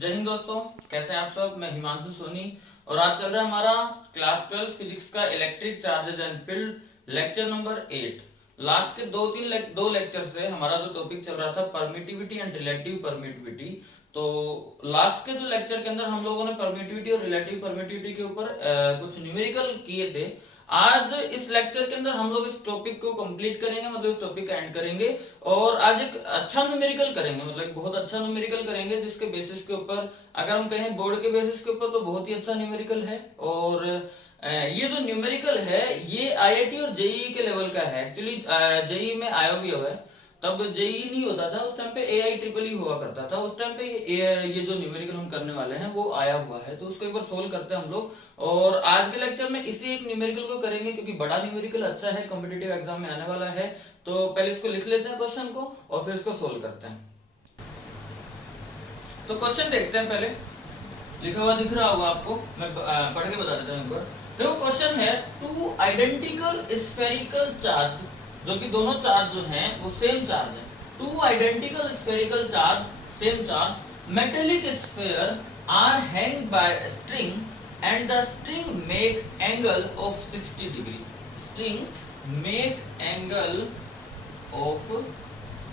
जय हिंद दोस्तों, कैसे हैं आप सब। मैं हिमांशु सोनी और आज चल रहा है हमारा क्लास 12 फिजिक्स का electric charges and field lecture number 8। Last के दो लेक्चर से हमारा जो टॉपिक चल रहा था परमिटिविटी एंड रिलेटिव परमिटिविटी। तो लास्ट के जो लेक्चर के अंदर हम लोगों ने परमिटिविटी और रिलेटिव परमिटिविटी के ऊपर कुछ न्यूमेरिकल किए थे। आज इस लेक्चर के अंदर हम लोग इस टॉपिक को कंप्लीट करेंगे, मतलब इस टॉपिक का एंड करेंगे और आज एक अच्छा न्यूमेरिकल करेंगे, मतलब बहुत अच्छा न्यूमेरिकल करेंगे जिसके बेसिस के ऊपर अगर हम कहें बोर्ड के बेसिस के ऊपर तो बहुत ही अच्छा न्यूमेरिकल है। और ये जो न्यूमेरिकल है ये आईआईटी और जेईई के लेवल का है। एक्चुअली जेईई में आया भी हुआ है, तब जेईई नहीं होता था, उस टाइम पे एआई ट्रिपल ई हुआ करता था। उस टाइम पे ये जो न्यूमेरिकल हम करने वाले हैं वो आया हुआ है, तो उसको एक बार सोल्व करते हैं हम लोग। और आज के लेक्चर में इसी एक न्यूमेरिकल को करेंगे क्योंकि बड़ा न्यूमेरिकल अच्छा है, कॉम्पिटिटिव एग्जाम में आने वाला है। तो पहले इसको लिख लेते हैं क्वेश्चन को और फिर इसको सोल्व करते हैं। तो क्वेश्चन देखते हैं, पहले लिखा हुआ दिख रहा होगा आपको, मैं पढ़ के बता देता हूँ एक बार। देखो क्वेश्चन है, टू आइडेंटिकल स्फेरिकल चार्ज, जो कि दोनों चार्ज जो हैं वो सेम चार्ज है। Two identical spherical charge same charge metallic sphere are hang by string and the string make angle of 60 degree. String makes angle of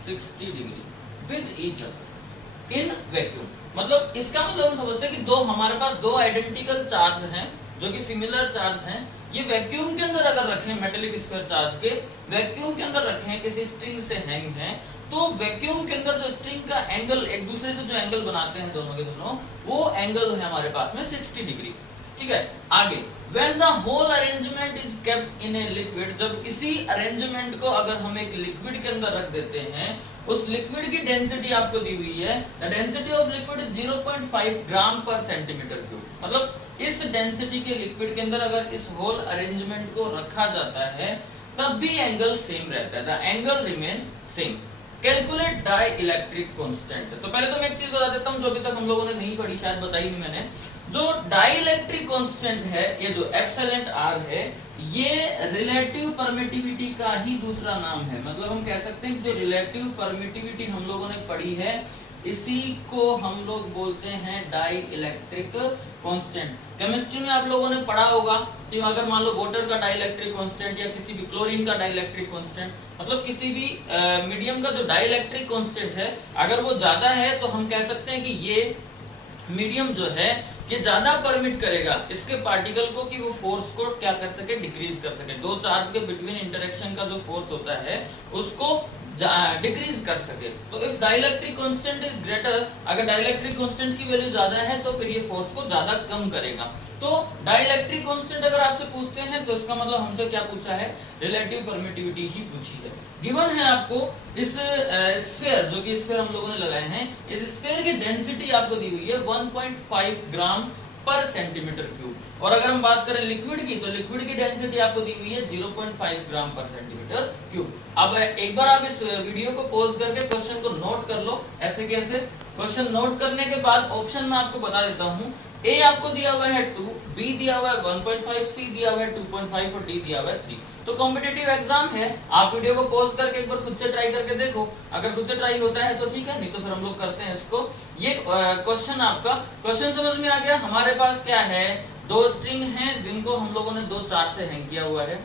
60 degree with each other in vacuum. मतलब इसका मतलब हम समझते हैं कि हमारे पास दो आइडेंटिकल चार्ज हैं जो कि सिमिलर चार्ज हैं। ये वैक्यूम के अंदर अगर रखें, मेटेलिक स्फीयर चार्ज के वैक्यूम के अंदर रखें, किसी स्ट्रिंग से हैंग हैं, तो वैक्यूम के अंदर जो स्ट्रिंग का एंगल, एक दूसरे से जो एंगल बनाते हैं दोनों के दोनों, वो एंगल है हमारे पास में 60 डिग्री। ठीक है, आगे when the whole arrangement is kept in a liquid, जब इसी अरेंजमेंट को अगर हम एक लिक्विड के अंदर रख देते हैं, उस लिक्विड की डेंसिटी आपको दी हुई है, the density of liquid is 0.5 ग्राम पर सेंटीमीटर क्यूब। मतलब इस डेंसिटी के लिक्विड के अंदर अगर इस होल अरेंजमेंट को रखा जाता है तब भी एंगल सेम रहता है, the angle remain same। Calculate dielectric constant. तो पहले तो मैं एक चीज बता देता हूं जो अभी तक हम लोगों ने नहीं पढ़ी, शायद बताई नहीं मैंने। जो डाई इलेक्ट्रिक कांस्टेंट है, ये जो एप्सिलॉन आर है, ये रिलेटिव परमिटिविटी का ही दूसरा नाम है। मतलब हम कह सकते हैं कि जो रिलेटिव परमिटिविटी हम लोगों ने पढ़ी है इसी को हम लोग बोलते हैं डाई इलेक्ट्रिक कांस्टेंट। केमिस्ट्री में आप लोगों ने पढ़ा होगा कि अगर मान लो वाटर का डाई इलेक्ट्रिक कांस्टेंट या किसी भी क्लोरीन का डाई इलेक्ट्रिक कांस्टेंट, मतलब किसी भी मीडियम का जो डाई इलेक्ट्रिक कांस्टेंट है अगर वो ज्यादा है तो हम कह सकते हैं कि ये मीडियम जो है ये ज्यादा परमिट करेगा इसके पार्टिकल को कि वो फोर्स को क्या कर सके, डिक्रीज कर सके। दो चार्ज के बिटवीन इंटरेक्शन का जो फोर्स होता है उसको डिक्रीज कर सके। तो if dielectric constant is greater, अगर डाइलेक्ट्रिक कांस्टेंट की वैल्यू ज्यादा है तो फिर ये फोर्स को ज्यादा कम करेगा। तो डाइलेक्ट्रिक कांस्टेंट अगर आपसे पूछते हैं तो इसका मतलब हमसे क्या पूछा है, रिलेटिव परमिटिविटी ही पूछी है। गिवन है आपको इस स्फीयर, जो कि स्फीयर हम लोगों ने लगाए हैं, इस स्फीयर की डेंसिटी आपको दी हुई है 1.5 ग्राम पर सेंटीमीटर क्यूब। और अगर हम बात करें लिक्विड की, तो लिक्विड की डेंसिटी आपको दी हुई है 0.5 ग्राम पर सेंटीमीटर क्यूब। अब एक बार आप इस वीडियो को पॉज करके क्वेश्चन को नोट कर लो, ऐसे कैसे। क्वेश्चन नोट करने के बाद ऑप्शन में आपको बता देता हूँ, ए आपको दिया हुआ है 2, बी दिया हुआ है 1.5, सी दिया हुआ है 2.5 और डी दिया हुआ है 3। तो कॉम्पिटिटिव एग्जाम है, आप वीडियो को पॉज करके एक बार खुद से ट्राई करके देखो। अगर खुद से ट्राई होता है तो ठीक है, नहीं तो फिर हम लोग करते हैं इसको। ये क्वेश्चन आपका क्वेश्चन समझ में आ गया। हमारे पास क्या है, दो स्ट्रिंग हैं जिनको हम लोगों ने दो चार्ज से हैंग किया हुआ है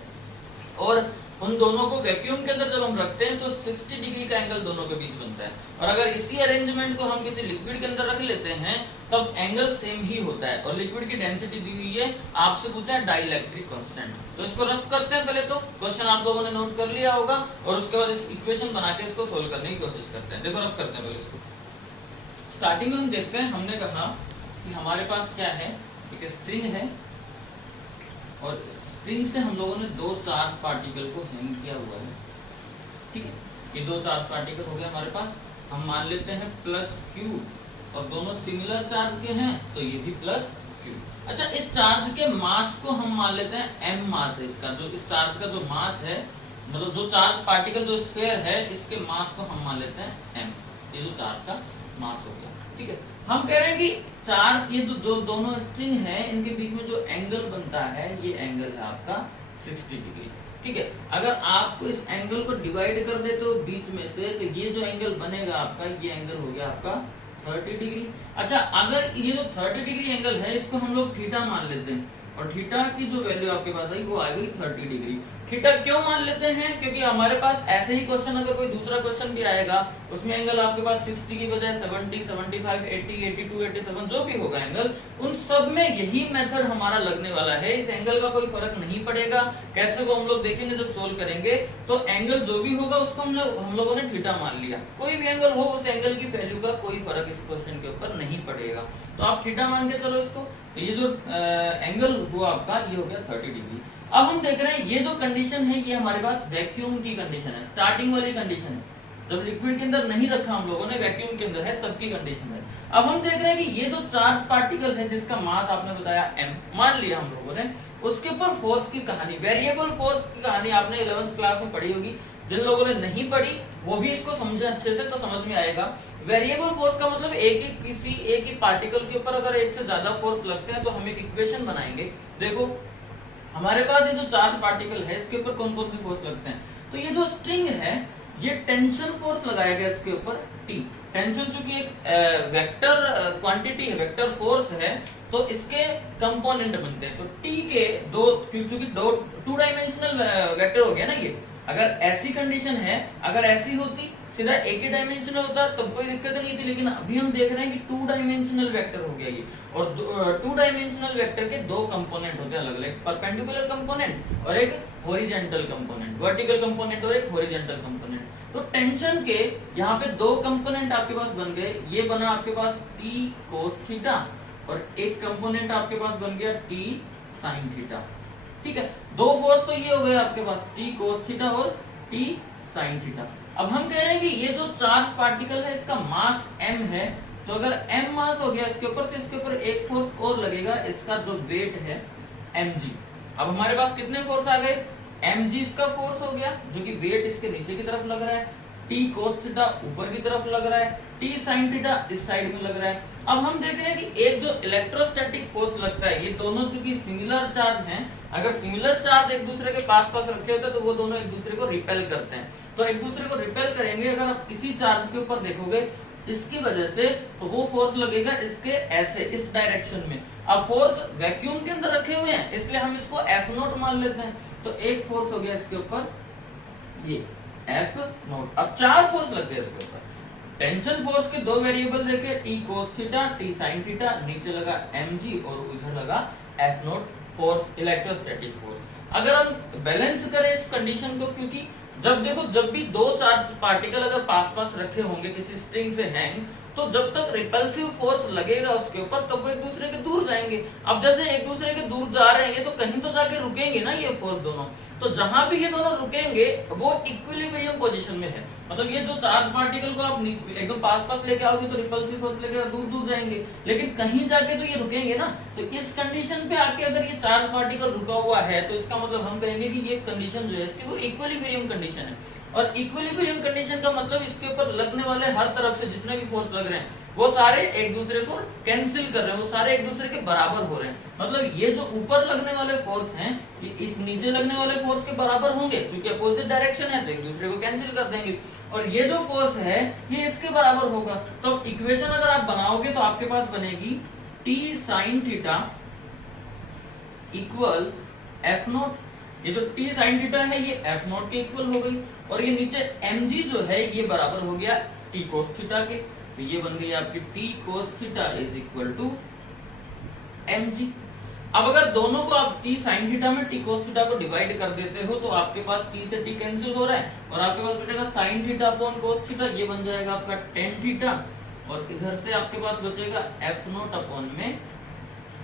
और उन दोनों को वैक्यूम के अंदर जब हम रखते हैं तो 60 डिग्री का एंगल दोनों के बीच बनता है। और अगर इसी अरेंजमेंट को हम किसी लिक्विड के अंदर रख लेते हैं तब एंगल सेम ही होता है। और लिक्विड की डेंसिटी दी हुई है, आपसे पूछा है डाइलेक्ट्रिक कांस्टेंट। तो इसको रफ करते हैं पहले। तो क्वेश्चन आप लोगों ने नोट कर लिया होगा और उसके बाद इस इक्वेशन बना के इसको सोल्व करने की कोशिश करते हैं। देखो रफ करते हैं पहले इसको। स्टार्टिंग में हम देखते हैं, हमने कहा कि हमारे पास क्या है, एक स्ट्रिंग है और स्ट्रिंग से हम लोगों ने दो चार्ज पार्टिकल को हैंग किया हुआ है। ठीक है, ये दो चार्ज पार्टिकल हो गए हमारे पास। हम मान लेते हैं प्लस क्यू और दोनों सिमिलर चार्ज के हैं तो ये भी प्लस क्यू। अच्छा, इस चार्ज के मास को हम मान लेते हैं m मास है इसका। जो इस चार्ज का जो मास है, मतलब जो चार्ज पार्टिकल जो स्फीयर है इसके मास को हम मान लेते हैं m। ये जो चार्ज का मास हो गया। ठीक है, हम कह रहे हैं कि चार ये जो दोनों स्ट्रिंग है इनके बीच में जो एंगल बनता है ये एंगल है आपका 60 डिग्री। ठीक है, अगर आपको इस एंगल को डिवाइड कर दे तो बीच में से, तो ये जो एंगल बनेगा आपका, ये एंगल हो गया आपका 30 डिग्री। अच्छा, अगर ये जो 30 डिग्री एंगल है इसको हम लोग थीटा मान लेते हैं, और थीटा की जो वैल्यू आपके पास आई वो आ गई 30 डिग्री। थीटा क्यों मान लेते हैं? क्योंकि हमारे पास ऐसे ही क्वेश्चन, अगर कोई दूसरा क्वेश्चन भी आएगा उसमें एंगल आपके पास 60 की बजाय 70, 75, 80, 82, 87 जो भी होगा एंगल, उन सब में यही मेथड हमारा लगने वाला है। इस एंगल का कोई फर्क नहीं पड़ेगा। कैसे वो हम लोग देखेंगे जब सोल्व करेंगे। तो एंगल जो भी होगा उसको हम लोगों ने थीटा मान लिया। कोई भी एंगल हो, उस एंगल की वैल्यू का कोई फर्क इस क्वेश्चन के ऊपर नहीं पड़ेगा। तो आप थीटा मान के चलो इसको। तो ये जो एंगल हुआ आपका, ये हो गया 30 डिग्री। अब हम देख रहे हैं ये जो कंडीशन है ये हमारे पास वैक्यूम की कंडीशन है, स्टार्टिंग वाली कंडीशन है। जब लिक्विड के अंदर नहीं रखा हम लोगों ने, वैक्यूम के अंदर है, तब की कंडीशन है। अब हम देख रहे हैं कि ये जो चार्ज पार्टिकल है जिसका मास आपने बताया m मान लिया हम लोगों ने, उसके ऊपर फोर्स की कहानी, वेरिएबल फोर्स की कहानी आपने 11th क्लास में पढ़ी होगी। जिन लोगों ने नहीं पढ़ी वो भी इसको समझे अच्छे से, तो समझ में आएगा। वेरिएबल फोर्स का मतलब किसी एक ही पार्टिकल के ऊपर अगर एक से ज्यादा फोर्स लगते हैं तो हम एक इक्वेशन बनाएंगे। देखो हमारे पास ये जो चार्ज पार्टिकल है इसके ऊपर कौन कौन से फोर्स लगते हैं। तो ये जो स्ट्रिंग है ये टेंशन फोर्स लगाया गया इसके ऊपर T। टेंशन चूंकि एक वेक्टर क्वांटिटी है, वेक्टर फोर्स है, तो इसके कंपोनेंट बनते हैं। तो T के दो, क्योंकि दो टू डायमेंशनल वेक्टर हो गया ना ये। अगर ऐसी कंडीशन है, अगर ऐसी होती सीधा एक ही डायमेंशनल होता तो कोई दिक्कत नहीं थी, लेकिन अभी हम देख रहे हैं कि टू डायमेंशनल वेक्टर हो गया ये। और टू डायमेंशनल वेक्टर के दो कंपोनेंट होते हैं अलग अलग, परपेंडिकुलर कंपोनेंट और एक हॉरिजॉन्टल कंपोनेंट, वर्टिकल कंपोनेंट और एक हॉरिजॉन्टल कंपोनेंट। तो टेंशन के यहाँ पे दो कंपोनेंट आपके पास बन गए। ये बना आपके पास T cos थीटा और एक कंपोनेंट आपके पास बन गया T sin थीटा। ठीक है, दो फोर्स तो ये हो गए आपके पास T cos थीटा और T sin थीटा। अब हम कह रहे हैं कि ये जो चार्ज पार्टिकल है इसका मास m है, तो अगर m मास हो गया इसके ऊपर, तो इसके ऊपर एक फोर्स और लगेगा, इसका जो वेट है mg। अब हमारे पास कितने फोर्स आ गए? mg इसका फोर्स हो गया जो कि वेट इसके नीचे की तरफ लग रहा है, T cos थीटा ऊपर की तरफ लग रहा है, T sin थीटा इस साइड में लग रहा है। अब हम देख रहे हैं कि एक जो इलेक्ट्रोस्टैटिक फोर्स लगता है, ये दोनों चूंकि सिमिलर चार्ज हैं, अगर सिमिलर चार्ज एक दूसरे के पास पास रखे होते हैं तो वो दोनों एक दूसरे को रिपेल करते हैं। तो एक दूसरे को रिपेल करेंगे। अगर आप इसी चार्ज के ऊपर देखोगे इसकी वजह से, तो वो फोर्स लगेगा इसके ऐसे, इस डायरेक्शन में। अब फोर्स वैक्यूम के अंदर रखे हुए हैं इसलिए हम इसको F0 मान लेते हैं। तो एक फोर्स हो गया इसके ऊपर ये F0। अब चार फोर्स लग गए इसके ऊपर। टेंशन फोर्स के दो वेरिएबल देखे, T cos theta, T sin theta, नीचे लगा mg और उधर लगा F0 फोर्स, इलेक्ट्रोस्टैटिक फोर्स। अगर हम बैलेंस करें इस कंडीशन को, क्योंकि जब देखो जब भी दो चार्ज पार्टिकल अगर पास पास रखे होंगे किसी स्ट्रिंग से हैंग, तो जब तक रिपल्सिव फोर्स लगेगा उसके ऊपर तब वो एक दूसरे के दूर जाएंगे। अब जैसे एक दूसरे के दूर जा रहे हैं तो कहीं तो जाके रुकेंगे ना ये फोर्स दोनों। तो जहां भी ये दोनों रुकेंगे वो इक्विलिब्रियम पोजीशन में है। मतलब ये जो चार्ज पार्टिकल को आप एकदम पास पास लेके आओगे तो रिपल्सिव फोर्स लेके दूर दूर जाएंगे, लेकिन कहीं जाके तो ये रुकेंगे ना। तो इस कंडीशन पे आके अगर ये चार्ज पार्टिकल रुका हुआ है तो इसका मतलब हम कहेंगे कि ये कंडीशन जो है इसकी वो इक्विलिब्रियम कंडीशन है। और इक्विलिब्रियम कंडीशन का मतलब इसके ऊपर लगने वाले हर तरफ से जितने भी फोर्स लग रहे हैं वो सारे एक दूसरे को कैंसिल कर रहे हैं, वो सारे एक दूसरे के बराबर हो रहे हैं। मतलब ये जो ऊपर लगने वाले फोर्स हैं ये इस नीचे लगने वाले फोर्स के बराबर होंगे, क्योंकि अपोजिट डायरेक्शन है तो एक दूसरे को कैंसिल कर देंगे। और ये जो फोर्स है ये इसके बराबर होगा। तो इक्वेशन अगर आप बनाओगे तो आपके पास बनेगी T sin theta equal F0। ये जो T sin थीटा है ये F0 के इक्वल हो गई, और ये नीचे mg जो है ये बराबर हो गया T cos थीटा के। तो ये बन गई आपकी T cos theta is equal to mg। अब अगर दोनों को आप T sin थीटा में T cos थीटा को डिवाइड कर देते हो तो आपके पास T से T कैंसिल हो रहा है और आपके पास बचेगा sin theta upon cos theta, ये बन जाएगा आपका tan थीटा, और इधर से आपके पास बचेगा F0 अपॉन में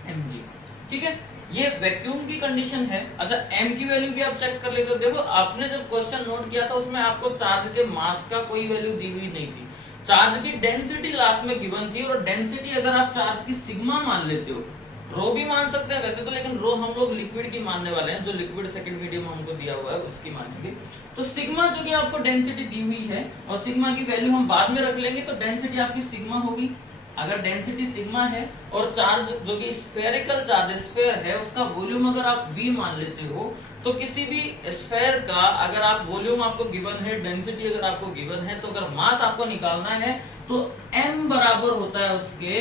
mg। ठीक है, ये वैक्यूम की कंडीशन है। अच्छा, m की वैल्यू भी आप चेक कर लेते हो। देखो आपने जब क्वेश्चन नोट किया था उसमें आपको चार्ज के मास का कोई वैल्यू दी हुई नहीं थी, चार्ज की डेंसिटी लास्ट में गिवन थी। और डेंसिटी अगर आप चार्ज की सिग्मा मान लेते हो, रो भी मान सकते हैं वैसे तो, लेकिन रो हम लोग लिक्विड की मानने वाले हैं, जो लिक्विड सेकंड मीडियम हमको दिया हुआ है उसकी मानेंगे। तो सिग्मा जो कि आपको डेंसिटी दी हुई है और सिग्मा की वैल्यू हम बाद में रख लेंगे, तो डेंसिटी आपकी सिग्मा होगी। अगर डेंसिटी सिग्मा है और चार्ज जो कि स्फेरिकल चार्ज स्फेयर है उसका वॉल्यूम अगर आप v मान लेते हो, तो किसी भी स्फेयर का अगर आप वॉल्यूम आपको गिवन है, डेंसिटी अगर आपको गिवन है, तो अगर मास आपको निकालना है तो m बराबर होता है उसके,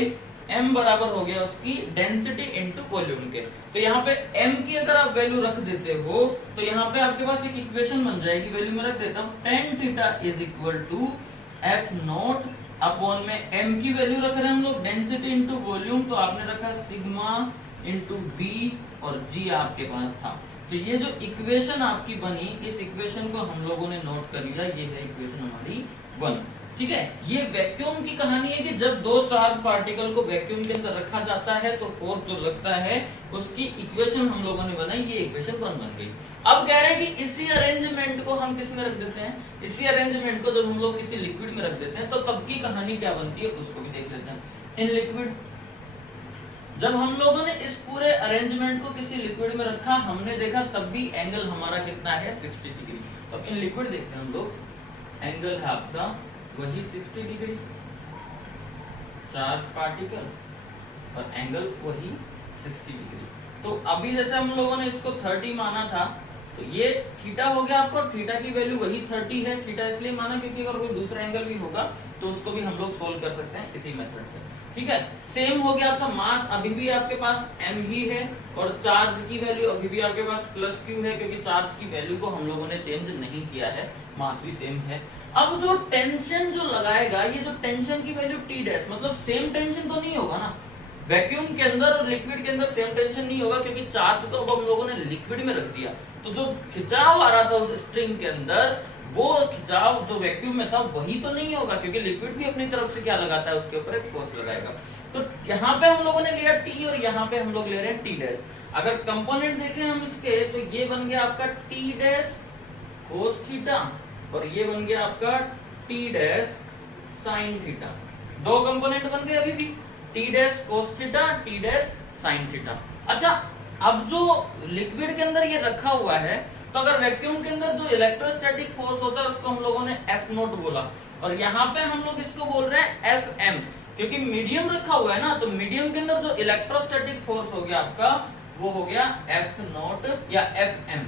m बराबर हो गया उसकी डेंसिटी इनटू वॉल्यूम के। तो यहाँ पे m की अगर आप वैल्यू रख देते हो तो यहाँ पे आपके पास एक इक्वेशन बन जाएगी, वैल्यू मैं रख देता हूँ, tan theta is equal to F naught upon में m की वैल्यू रख रहे हैं हम लोग डेंसिटी इनटू वॉल्यूम, तो आपने रखा सिग्मा इनटू b और g आपके पास था। तो ये जो इक्वेशन आपकी बनी, इस इक्वेशन को हम लोगों ने नोट कर लिया, ये है इक्वेशन हमारी 1। ठीक है, ये वैक्यूम की कहानी है कि जब दो चार्ज पार्टिकल को वैक्यूम के अंदर रखा जाता है तो फोर्स जो लगता है उसकी इक्वेशन हम लोगों ने बनाई, ये इक्वेशन 1 बन गई। अब कह रहे हैं कि इसी अरेंजमेंट को हम किस में रख देते हैं, इसी अरेंजमेंट को जब हम लोग किसी लिक्विड में रख देते हैं तो तब की कहानी क्या बनती है उसको भी देख लेते हैं। इन लिक्विड, जब हम लोगों ने इस पूरे अरेंजमेंट को किसी लिक्विड में रखा, हमने देखा तब भी एंगल हमारा कितना है 60 डिग्री। तो इन लिक्विड देखते हैं हम लोग, एंगल है आपका वही 60 डिग्री, चार्ज पार्टिकल और एंगल वही 60 डिग्री। तो अभी जैसे हम लोगों ने इसको 30 माना था, तो ये थीटा हो गया आपको, थीटा की वैल्यू वही 30 है। थीटा इसलिए माना क्योंकि अगर कोई दूसरा एंगल भी होगा तो उसको भी हम लोग सोल्व कर सकते हैं इसी मेथड से। ठीक है, सेम हो गया आपका मास, अभी भी आपके पास m ही है और चार्ज की वैल्यू अभी भी आपके पास प्लस q है, क्योंकि चार्ज की वैल्यू को हम लोगों ने चेंज नहीं किया है, मास भी सेम है। अब जो टेंशन जो लगाएगा, ये जो टेंशन की वैल्यू t डैश, मतलब सेम टेंशन तो नहीं होगा ना, वैक्यूम के अंदर और लिक्विड के अंदर सेम टेंशन नहीं होगा, क्योंकि चार्ज को अब हम लोगों ने लिक्विड में रख दिया। तो जो खिंचाव आ रहा था उस स्ट्रिंग के अंदर, वो खिंचाव जो वैक्यूम में था वही तो नहीं होगा, क्योंकि लिक्विड भी अपनी तरफ से क्या लगाता है, उसके ऊपर एक फोर्स लगाएगा। तो यहाँ पे हम लोगों ने लिया t और यहाँ पे हम लोग ले रहे हैं t डैश। अगर कंपोनेंट देखें हम इसके, तो ये बन गया आपका t डैश कोस थीटा और ये बन गया आपका t डैश साइन थीटा। दो कंपोनेंट बन गए अभी भी, t dash cos theta, t dash sine theta. अच्छा, अब जो लिक्विड के अंदर ये रखा हुआ है, तो अगर वैक्यूम के अंदर जो इलेक्ट्रोस्टैटिक फोर्स होता है उसको हम लोगों ने एफ नोट बोला, और यहाँ पे हम लोग इसको बोल रहे हैं एफ एम, क्योंकि मीडियम रखा हुआ है ना, तो मीडियम के अंदर जो इलेक्ट्रोस्टैटिक फोर्स हो गया आपका, वो हो गया एफ नोट या F M,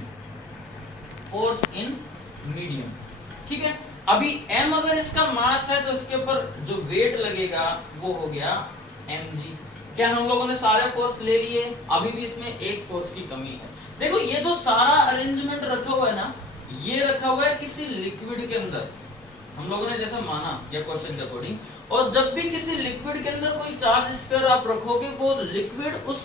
force in medium. ठीक है, अभी m अगर इसका मास है तो इसके ऊपर जो वेट लगेगा वो हो गया mg। क्या हम लोगों ने सारे फोर्स ले लिए? अभी भी इसमें एक फोर्स की कमी है। देखो, ये जो सारा अरेंजमेंट रखा हुआ है ना, ये रखा हुआ है किसी लिक्विड के अंदर, हम लोगों ने जैसा माना या क्वेश्चन के अकॉर्डिंग। और जब भी किसी लिक्विड के अंदर कोई चार्ज स्फीयर आप रखोगे, वो लिक्विड उस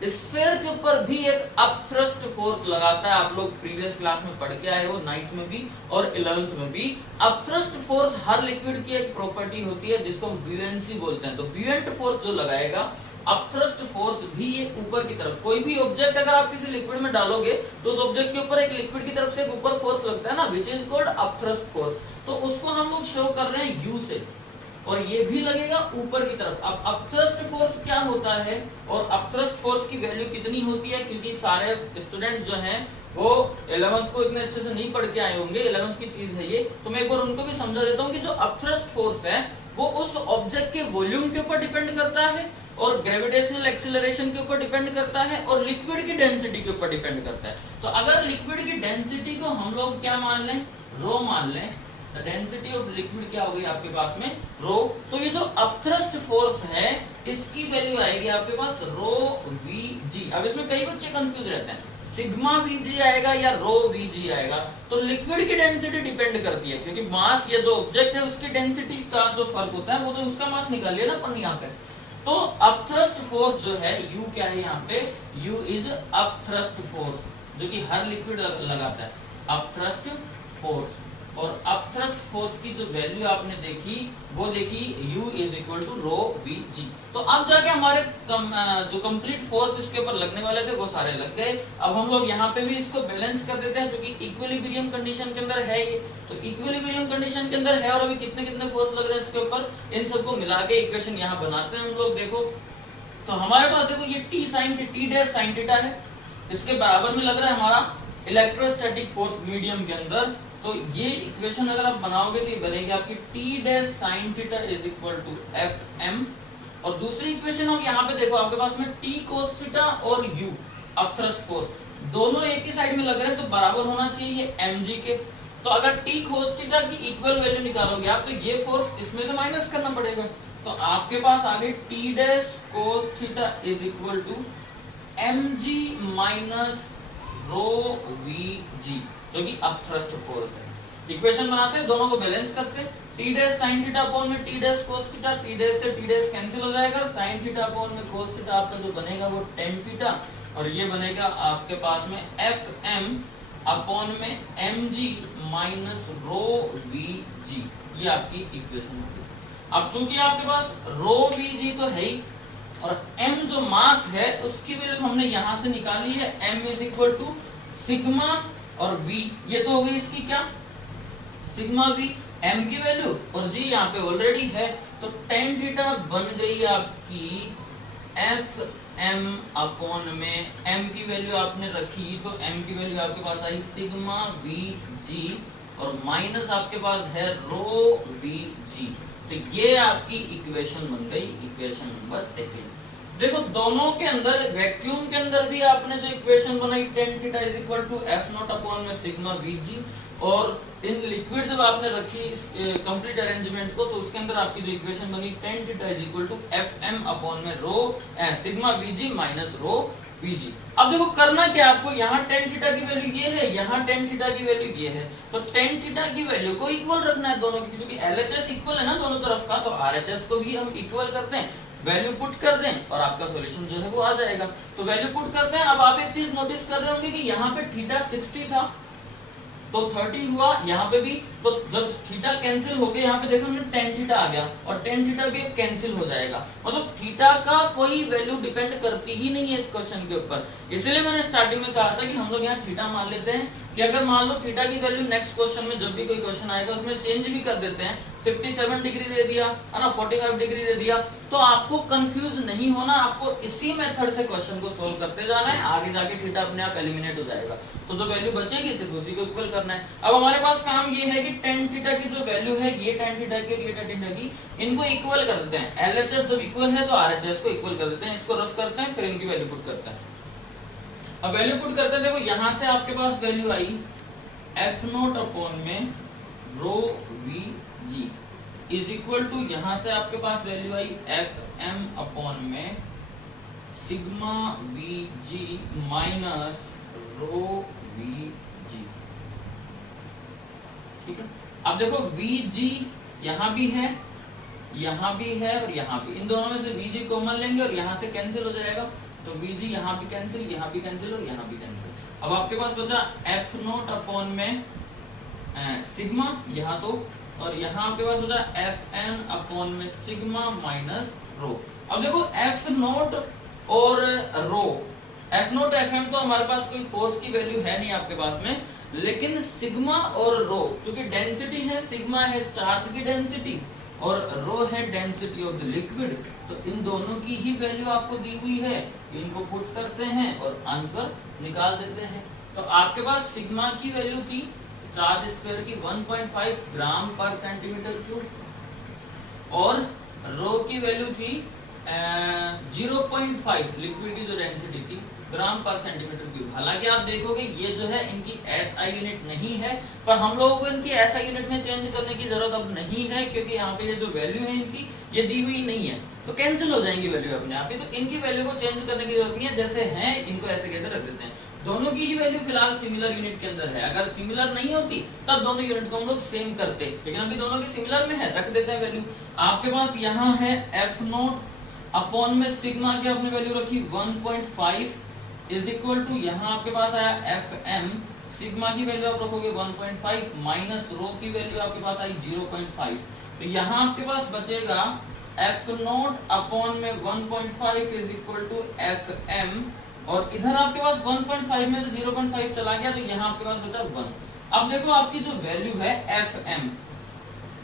स्फीयर के ऊपर भी एक अपथ्रस्ट फोर्स लगाता है। आप लोग प्रीवियस क्लास में पढ़ के आए हो, 9th में भी और 11th में भी। अपथ्रस्ट फोर्स हर लिक्विड की एक प्रॉपर्टी होती है जिसको हम ब्यूएंसी बोलते हैं। तो ब्यूएंट फोर्स जो लगाएगा, अपथ्रस्ट फोर्स भी ये ऊपर की तरफ, कोई भी ऑब्जेक्ट अगर आप किसी लिक्विड में डालोगे तो उस ऑब्जेक्ट के ऊपर एक लिक्विड की तरफ से एक ऊपर फोर्स लगता है ना, which is called upthrust force. तो उसको हम लोग शो कर रहे हैं U से, और ये भी लगेगा ऊपर की तरफ। अब अपथ्रस्ट फोर्स क्या होता है और अपथ्रस्ट फोर्स की वैल्यू कितनी होती है, क्योंकि सारे स्टूडेंट जो हैं वो 11th को इतने अच्छे से नहीं पढ़ के आए होंगे, 11th की चीज है ये, तो मैं एक बार उनको भी समझा देता हूँ कि जो अपथ्रस्ट फोर्स है वो उस ऑब्जेक्ट के वॉल्यूम के ऊपर डिपेंड करता है और ग्रेविटेशनल एक्सीलरेशन के ऊपर डिपेंड करता है और लिक्विड की डेंसिटी के ऊपर डिपेंड करता है। तो अगर लिक्विड की डेंसिटी को हम लोग क्या मान लें, रो मान लें, डेंसिटी ऑफ लिक्विड क्या हो गई आपके पास में, रो। तो ये जो अपथ्रस्ट फोर्स है इसकी वैल्यू आएगी आपके पास रो वी जी। अब इसमें कई बच्चे कंफ्यूज रहते हैं, सिग्मा वी जी आएगा या रो वी जी आएगा। तो लिक्विड की डेंसिटी डिपेंड करती है, क्योंकि मास या जो ऑब्जेक्ट है उसकी डेंसिटी का जो फर्क होता है वो तो उसका मास निकाल लिया ना अपन यहाँ पे। तो अपथ्रस्ट फोर्स जो है U क्या है यहाँ पे, U इज अपथ्रस्ट फोर्स, जो कि हर लिक्विड लगाता है, अपथ्रस्ट फोर्स। और अपथ्रस्ट फोर्स की जो वैल्यू आपने देखी वो देखी U is equal to rho V G. तो अब जाके हमारे जो कंप्लीट फोर्स इसके ऊपर लगने वाले थे वो सारे लग गए। अब हम लोग यहाँ पे भी इसको बैलेंस कर देते हैं, क्योंकि इक्विलिब्रियम कंडीशन के अंदर है ये। तो इक्विलिब्रियम कंडीशन के अंदर है और अभी कितने कितने फोर्स लग रहे हैं इसके ऊपर, इन सबको मिला के इक्वेशन यहाँ बनाते हैं हम लोग। देखो, तो हमारे पास देखो ये T sine T dash sine theta है, इसके बराबर में लग रहा है हमारा इलेक्ट्रोस्टैटिक फोर्स मीडियम के अंदर। तो ये इक्वेशन अगर आप बनाओगे तो ये बनेगी आपकी T dash sine theta is equal to F M. और दूसरी इक्वेशन हम यहाँ पे देखो, आपके पास में टी कोस थीटा और यू अपथ्रस्ट फोर्स दोनों एक ही साइड में लग रहे हैं, तो बराबर होना चाहिए ये mg के। तो तो अगर टी cos थीटा की इक्वल वैल्यू निकालोगे आप, तो ये फोर्स इसमें से माइनस करना पड़ेगा। तो आपके पास आगे T dash cos theta is equal to mg minus rho vg, जो कि अपथ्रस्ट फोर्स है। इक्वेशन बनाते हैं, दोनों को बैलेंस करते हैं। T dash sine theta upon में T dash cos theta, T dash से टी डैश कैंसिल हो जाएगा, साइन थीटा अपॉन में cos थीटा आपका जो बनेगा वो tan थीटा, और ये बनेगा आपके पास में fm अपॉन में mg माइनस रो vg, ये आपकी इक्वेशन होगी। अब चूंकि आपके पास रो vg तो है ही, और m जो मास है उसकी वैल्यू हमने यहां से निकाली है, m is equal to sigma और v, ये तो हो गई इसकी क्या सिग्मा v, m की वैल्यू, और g यहाँ पे ऑलरेडी है, तो tan थीटा बन गई आपकी fm अपॉन में m की वैल्यू आपने रखी, तो m की वैल्यू आपके पास आई सिग्मा vg, और माइनस आपके पास है रो vg। तो ये आपकी इक्वेशन बन गई, इक्वेशन नंबर सेकंड। देखो दोनों के अंदर, वैक्यूम के अंदर भी आपने जो इक्वेशन बनाई tan theta is equal to f naught upon में सिग्मा vg, और इन लिक्विड जब आपने रखी कंप्लीट अरेंजमेंट को, तो उसके अंदर आपकी जो इक्वेशन बनी tan theta is equal to fm upon में rho sigma vg minus rho vg। अब देखो करना क्या आपको, यहाँ tan थीटा की वैल्यू ये है, यहाँ tan थीटा की वैल्यू ये है, तो tan थीटा की वैल्यू को इक्वल रखना है दोनों की, क्योंकि LHS इक्वल है ना दोनों तरफ का, तो RHS को भी हम इक्वल करते हैं, वैल्यू पुट कर दें और आपका सॉल्यूशन जो है वो आ जाएगा। तो वैल्यू पुट करते हैं। अब आप एक चीज नोटिस कर रहे होंगे कि यहाँ पे थीटा 60 था तो 30 हुआ, यहाँ पे भी, तो जब थीटा कैंसिल हो गया, यहाँ पे देखो हमने tan थीटा आ गया, और tan थीटा भी कैंसिल हो जाएगा, मतलब थीटा का कोई वैल्यू डिपेंड करती ही नहीं है इस क्वेश्चन के ऊपर। इसलिए मैंने स्टार्टिंग में कहा था कि हम लोग यहाँ थीटा मान लेते हैं कि अगर मान लो थीटा की वैल्यू नेक्स्ट क्वेश्चन में जब भी कोई क्वेश्चन आएगा उसमें चेंज भी कर देते हैं, 57 डिग्री दे दिया है ना, 45 डिग्री दे दिया, तो आपको कंफ्यूज नहीं होना, आपको इसी मेथड से क्वेश्चन को सोल्व करते जाना है, आगे जाके थीटा अपने आप एलिमिनेट हो जाएगा, तो जो वैल्यू बचेगी सिर्फ उसी को इक्वल करना है। अब हमारे पास काम ये है कि tan थीटा की जो वैल्यू है, ये tan थीटा की और ये tan थीटा की, इनको इक्वल कर देते हैं। LHS जब इक्वल है तो RHS को इक्वल कर देते हैं, इसको रफ करते हैं, फिर इनकी वैल्यू पुट करते हैं। अब वैल्यू पुट करते हैं, देखो यहाँ से आपके पास वैल्यू आई f नॉट अपॉन में rho vg is equal to, यहाँ से आपके पास वैल्यू आई fm अपॉन में sigma vg minus rho vg। ठीक है, अब देखो vg यहाँ भी है, यहाँ भी है और यहाँ भी, इन दोनों में से vg कॉमन लेंगे और यहाँ से कैंसिल हो जाएगा, तो vg यहाँ भी कैंसिल, यहाँ भी कैंसिल और यहाँ भी कैंसिल। अब आपके पास बचा f नॉट अपॉन में सिग्मा यहाँ तो, और यहाँ आपके पास बचा fn अपॉन में सिग्मा माइनस रो। अब देखो f नॉट और रो, f नॉट fm तो हमारे पास कोई फोर्स की वैल्यू है नहीं आपके पास में, लेकिन सिग्मा और रो क्योंकि डेंसिटी है, सिग्मा है चार्ज की डेंसिटी और रो है डेंसिटी ऑफ द लिक्विड, तो इन दोनों की ही वैल्यू आपको दी हुई है, इनको पुट करते हैं और आंसर निकाल देते हैं। तो आपके पास सिग्मा की वैल्यू थी चार्ज स्क्वायर की 1.5 ग्राम पर सेंटीमीटर क्यूब, और रो की वैल्यू थी 0.5 लिक्विड की जो डेंसिटी थी ग्राम पर सेंटीमीटर क्यूब। हालांकि आप देखोगे ये जो है इनकी SI यूनिट नहीं है, पर हम लोगों को इनकी SI यूनिट में चेंज करने की जरूरत अब नहीं है, क्योंकि यहाँ पे ये जो वैल्यू है इनकी ये दी हुई नहीं है, तो कैंसिल हो जाएंगी वैल्यू अपने आप ही, तो इनकी वैल्यू को चेंज करने की जरूरत नहीं है, जैसे हैं इनको ऐसे कैसे रख देते हैं। दोनों की ही वैल्यू फिलहाल सिमिलर यूनिट के अंदर है, अगर सिमिलर नहीं होती तब दोनों यूनिट को हम लोग सेम करते, लेकिन अभी दोनों की सिमिलर में है, रख देते हैं वैल्यू। आपके पास यहाँ है f नॉट अपॉन में सिग्मा की आपने वैल्यू रखी 1.5 इज इक्वल टू, यहाँ आपके पास आया fm, सिग्मा की वैल्यू आप रखोगे 1.5 माइनस रो की वैल्यू आपके पास आई 0.5, तो यहाँ आपके पास बचेगा f नॉट अपॉन में 1.5 इज इक्वल टू fm, और इधर आपके पास 1.5 में से 0.5 चला गया, तो यहाँ आपके पास बचा 1। अब देखो आपकी जो वैल्यू है fm,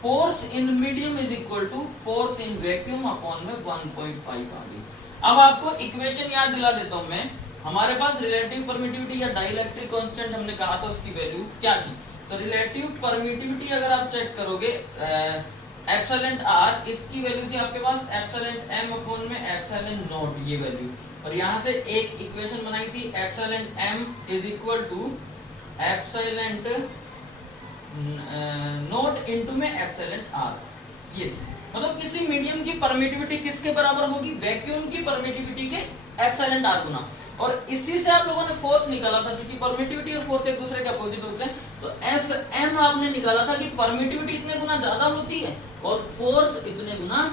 force in medium is equal to force in vacuum upon में 1.5 आ गई। अब आपको इक्वेशन याद दिला देता हूं मैं, हमारे पास रिलेटिव परमिटिविटी या डाइलेक्ट्रिक कांस्टेंट हमने कहा था उसकी वैल्यू क्या थी, तो रिलेटिव परमिटिविटी अगर आप चेक करोगे एप्सिलॉन r, इसकी वैल्यू थी आपके पास एप्सिलॉन m अपॉन में एप्सिलॉन नॉट, ये वैल्यू, और यहाँ से एक इक्वेशन बनाई थी epsilon m is equal to epsilon naught into में एप्सिलॉन आर। ये मतलब किसी मीडियम की परमिटिविटी किसके बराबर होगी, वैक्यूम की परमिटिविटी के एप्सिलॉन आर गुना। और इसी से आप लोगों ने फोर्स निकाला था, क्योंकि परमिटिविटी और फोर्स एक दूसरे के अपोजिट होते हैं, तो एफ एम आपने निकाला था कि परमिटिविटी इतने गुना ज्यादा होती है और फोर्स इतने गुना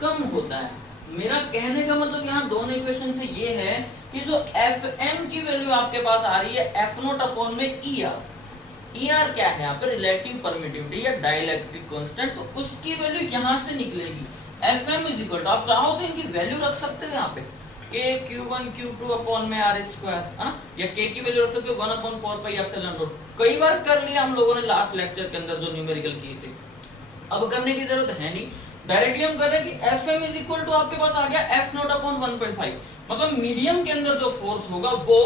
कम होता है। मेरा कहने का मतलब यहाँ दोनों इक्वेशन से ये है कि जो एफ एम की वैल्यू आपके पास आ रही है एफ नॉट अपॉन में ई आर, ई आर क्या है यहाँ पे रिलेटिव परमिटिविटी या डाइलेक्ट्रिक कांस्टेंट, तो उसकी वैल्यू यहाँ से निकलेगी। F M is equal to, आप चाहो तो इनकी वैल्यू रख सकते हैं यहाँ पे k q1 q2 अपॉन में r स्क्वायर, है ना, या k की वैल्यू रख सकते हो 1 अपॉन 4 पाई एप्सिलॉन नॉट। कई बार कर लिया हम लोगों ने लास्ट लेक्चर के अंदर जो न्यूमेरिकल किए थे, अब करने की जरूरत है नहीं, डायरेक्टली हम कर रहे हैं कि Fm इज इक्वल टू आपके पास आ गया F नॉट अपॉन 1.5, मतलब मीडियम के अंदर जो फोर्स होगा वो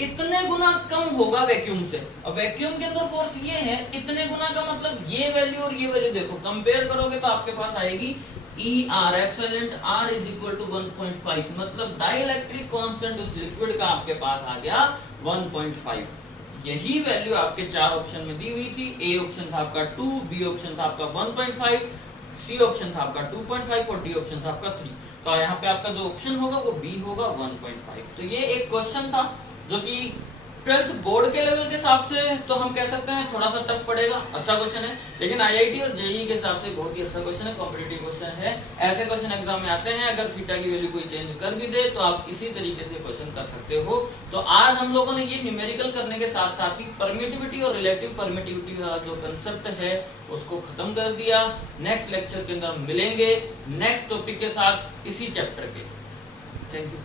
इतने गुना कम होगा वैक्यूम से। अब वैक्यूम के अंदर फोर्स ये है इतने गुना का, मतलब ये वैल्यू और ये वैल्यू देखो कंपेयर करोगे तो आपके पास आएगी E R epsilon R is equal to 1.5, मतलब डाइलेक्ट्रिक कांस्टेंट उस लिक्विड का आपके पास आ गया 1.5। यही वैल्यू आपके चार ऑप्शन में दी हुई थी। ए ऑप्शन था आपका 2, बी ऑप्शन था आपका 1.5, सी ऑप्शन था आपका 2.5 और डी ऑप्शन था आपका 3। तो यहाँ पे आपका जो ऑप्शन होगा वो बी होगा 1.5। तो ये एक क्वेश्चन था जो कि 12th बोर्ड के लेवल के हिसाब से तो हम कह सकते हैं थोड़ा सा टफ पड़ेगा, अच्छा क्वेश्चन है, लेकिन आईआईटी और जेईई के हिसाब से बहुत ही अच्छा क्वेश्चन है, कॉम्पिटिटिव क्वेश्चन है। ऐसे क्वेश्चन एग्जाम में आते हैं, अगर थीटा की वैल्यू कोई चेंज कर भी दे तो आप इसी तरीके से क्वेश्चन कर सकते हो। तो आज हम लोगों ने ये न्यूमेरिकल करने के साथ साथ ही परमिटिविटी और रिलेटिव परमिटिविटी का जो कंसेप्ट है उसको खत्म कर दिया। नेक्स्ट लेक्चर के अंदर हम मिलेंगे नेक्स्ट टॉपिक के साथ इसी चैप्टर के। Thank you.